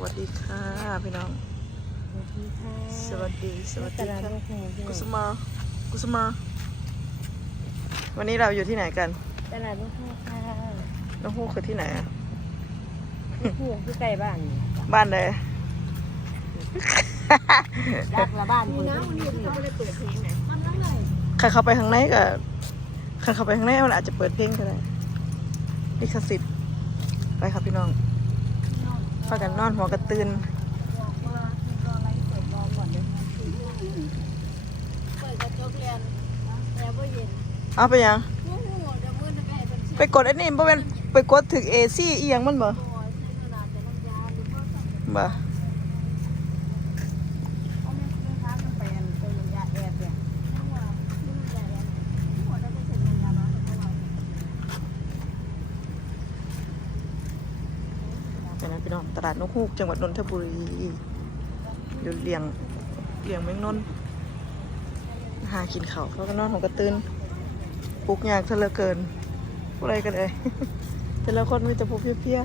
วัสดีค่ะ พี่น้อง สวัสดีสวัสตดีลาดค่ะโลกแห่งกุสมากุสมาวันนี้เราอยู่ที่ไหนกัน ตลาดโลกแห่งค่ะน้องฮูกคือที่ไหนอะผู้ผู้ใกล้บ้านนี่บ้านใดรักละบ้านคุณนะวันนี้เขาไม่ได้เปิดเพลงไหนมันนั่นเลยใครเข้าไปข้างในก็ใครเข้าไปข้างในมันอาจจะเปิดเพลงก็ได้ลิขสิทธิ์ไปครับพี่น้องพากันนอนหัวกระตื่นเอาไปยัง ไปกดไอ้นี่บ่เป็นไปกดถึงเอซี่อียงมันบ่ตัวใช้ขนาดแต่น้ำยาหรอบ่ เอาไม่ไม่ค้ากันไปอันเป็นน้ำยาแอบเนี่ยเพราะว่าน้ำยาแอบหัวได้เป็นน้ำยาบ้านเพราะว่า เป็นนะพี่น้องต ลาดนกฮูกจังหวัดนนทบุรีอยู่เลียงเลียงเมืองนนหากินเขาวเขาก็นอนหัวกระตือนปลุกยากซะเหลือเกินอะไรกันเอ่ยแต่ละคนมีแต่ผู้เพี้ย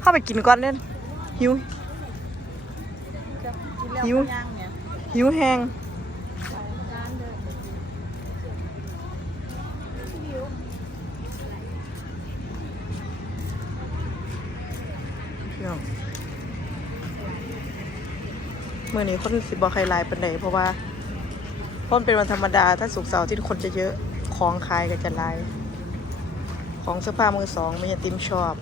เข้าไปกินก่อนเล่นหิวหิว หิวแห้งเมื่อนี้คนสิบอใครไลน์ปันใดเพราะว่าเพราะมันเป็นวันธรรมดา ถ้าสุกเสาร์ที่คนจะเยอะ ของขายก็จะไลน์ของเสื้อผ้ามือสองไม่ใช่ติมชอบ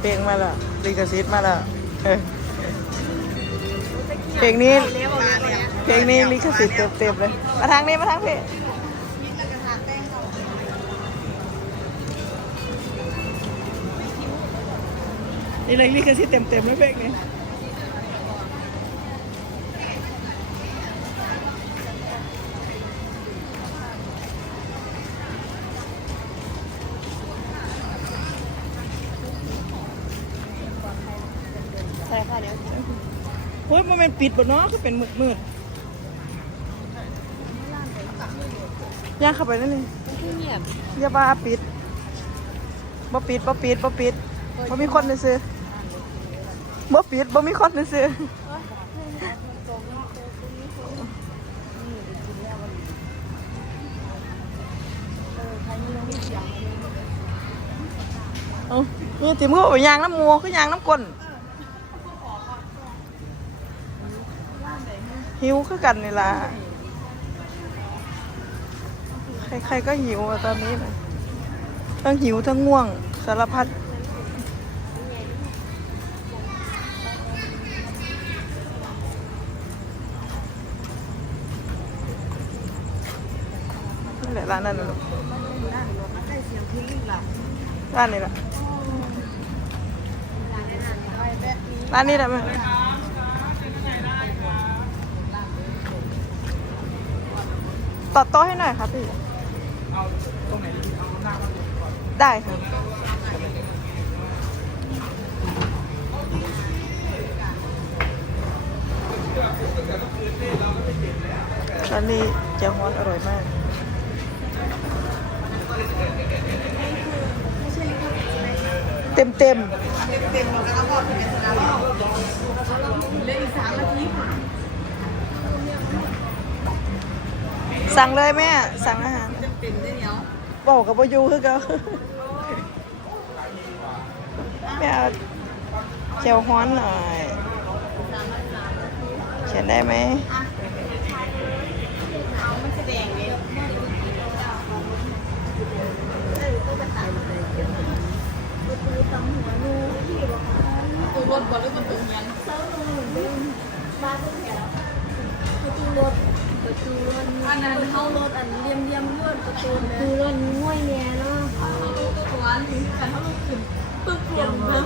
เพลงมาละลิขสิทธิ์มาละเออเพลงนี้ เพลงนี้ลิขสิทธิ์เต็มๆเลย มาทางนี้มาทางเพลงนี่เลยลิขสิทธิ์เต็มๆเลยเพลงนี้ใช่ค่ะเดี๋ยว โอ้ยมันปิดบ่เนาะก็เป็นมืดมืดย่างเข้าไปนั่นนี่ที่เงียบอย่าบ้าปิดบ่ปิดบ่ปิดบ่ปิดบ่มีคนเลยซื้อบ่ปิดบ่มีคนเลยซื้อเอานี่ติมือไปยางน้ำมูคือยางน้ำก้น หิวคือกันนี่ล่ะใครๆก็หิวตอนนี้นะทั้งหิวทั้งง่วงสารพัดนี่แหละร้านนั้นน่ะลูกได้เสียงเพลงอีกล่ะร้านนี้แหละไปแบบนี้ร้านนี้แหละแม่ ต่อโต๊ะให้หน่อยครับพี่เอาตรงไหนดีเอาหน้ามาดได้ครับร้านนี้เจียวฮ้อนอร่อยมาก เต็มเต็มเต็มเราก็เอาหมดเป็นสนามรอบเหลยอีกสามนาที ๆ สั่งเลยแม่ สั่งอาหารเต็มได้เนี้ยบอกกับบอยูคือเขาแม่เจียวฮ้อนหน่อยเขียนได้ไหมตัวรถบอลหรือประตูเงี้ยบ้านตัวแถวประตูรถ ดูรถอันนั้นเข้ารถอันเลียมเลียมรถประตูเลยดูรถง่วยแม่เนาะหวานถึงกันเขาลูกขึ้นปึ๊บลงนะ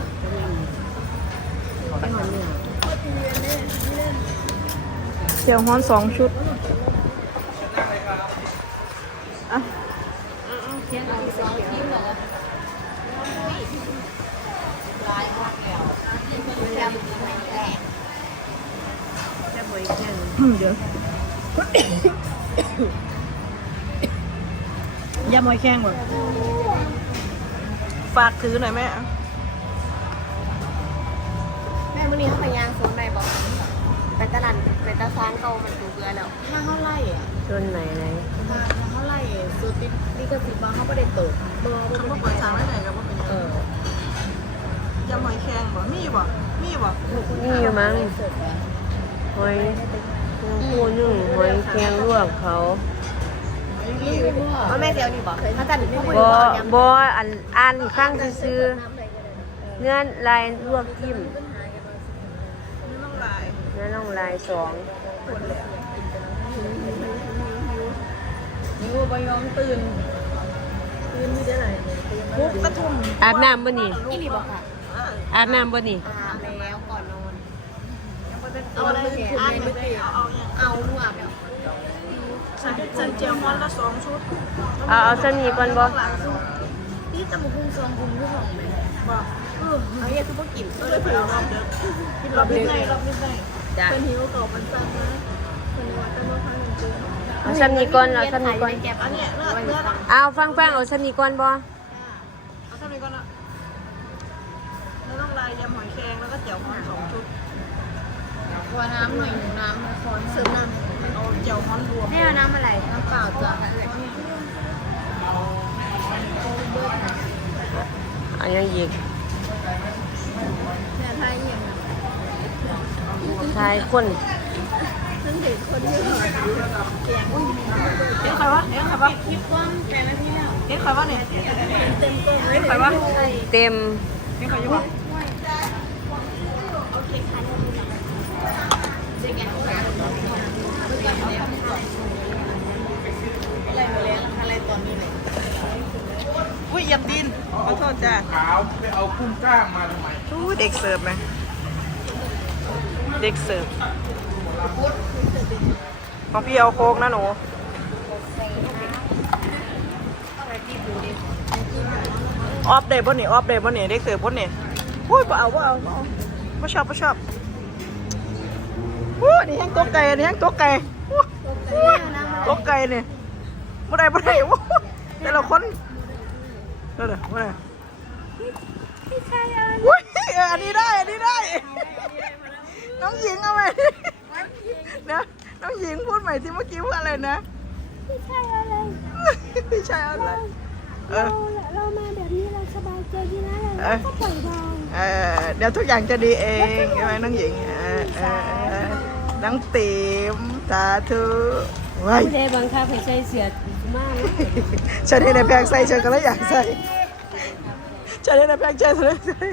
ไปหอเนี่ยวฮ้อนสองชุดอะเทียนเอาสองทีมเหรอลายมากแล้วแซ่บแซ่บแซ่บบ่อยแค่อืมเดี๋ยว ยำหอยแครงบ่ฝากถือหน่อยแม่ แม่มื่อนี้เขาไปยางสวนไหนบอกไปตลาดไปตลาดซางเก่ามันถูกเบื่อแล้วถ้าเขาไล่อะส่วนไหนไหนถ้าเขาไล่สูติดนี่ก็สิบาเขาไม่ได้เติบเบอร์เขาบอกเปิดทางไว้ไหนกับว่าเป็นเออยำหอยแครงบ่มีบ่มีบ่นี่อยู่มั้งหอยคู่นึ่งห อยแครงลวกเขาว่าแม่เดียวนี่บอกถ้ากันไม่บอบออันอ่านข้างซื้อๆเนื้อลายลวกจิ้มน้องลายเนื้อน่องลายสองยูบยอมตื่น ตื่นที่ได้ไหนปุ๊บกระทุ่มอาบน้ำบ่นี่นี่นี่บอกค่ะอาบน้ำบ่นี่อาบแล้วก่อนนอนเอาอะไรอ่านไม่ได้เอาลูกอาบแล้ว ฉันฉันเจียวฮ้อนละสองชุดเอาเอาสนีก่อนบ่นี่ตะมุกุ้งซองกุ้งที่ห้องไหมบ่เออเอาอย่าทุบกินก็เลยไปเอารอบเด้อกินรอบนิดหน่อยรอบนิดหน่อยจ้ะเป็นหิวต่อมันสั่งนะคนในวัดก็มาพังจริงเอาสนีก่อนเอาสนีก่อนแก็บอันเนี้ยเลือดเลือดเอาฟังฟังๆเอาสนีก่อนบ่เอาเท่านี้ก่อนนะแล้วต้องลายยำหอยแครงแล้วก็เจียวฮ้อนสองชุดว่าน้ำหน่อยหนูน้ำมาคอนซื้อน้ำ เอาเจียวฮ้อนรวมแม่เอาน้ำอะไรน้ำเปล่าจ้ะอันยังอีกแม่ไทยยังชายคนฉันเด็กคนที่หอดแกงอุ้ยเอ๊ะใครวะเอ๊ะใครวะคลิปว่างแปดนาทีแล้วเอ๊ะใครวะเนี่ยเต็มตัวเลยใครวะเต็มเอ๊ะใครอยู่วะโอเคค่ะเจ๊แกง อะไรมาแล้วอะไรตอนนี้เลยอุ้ยเหยับดินขอโทษจ้าขาวไปเอากุ้งกล้างมาทำไมอู้เด็กเสิร์ฟไหมเด็กเสิร์ฟของพี่เอาโค้กนะหนูออฟได้บ่นี่ออฟได้บ่นี่เด็กเสิร์ฟบ่นี่อุ้ยบ่เอาบ่เอาบ่เอาบ่ชอบบ่ชอบอู้นี่แห้งตัวไก่นี่แห้งตัวไก่อู้ ตัวไก่นี่บ่ได้บ่ได้อู้แต่ละคนเด้อเด้อบ่ได้อุ้ยเอออันนี้ได้ อันนี้ได้ น้องหญิงเอาไหมเดี๋ยวน้องหญิงพูดใหม่ที่เมื่อกี้พูดอะไรนะไม่ใช่อะไรไม่ใช่อะไรเออเรามาแบบนี้เราสบายใจดีนะเออก็ปล่อยวาง เออเดี๋ยวทุกอย่างจะดีเองใช่ไหมน้องหญิงเออเออเออน้องติ๋ม สาธุว้ายผู้ใดบังคับให้ใส่เสื้อมากฉันเห็นในแพงใส่ฉันก็เลยอยากใส่ฉันเห็นในแพงใส่ฉันเลยใส่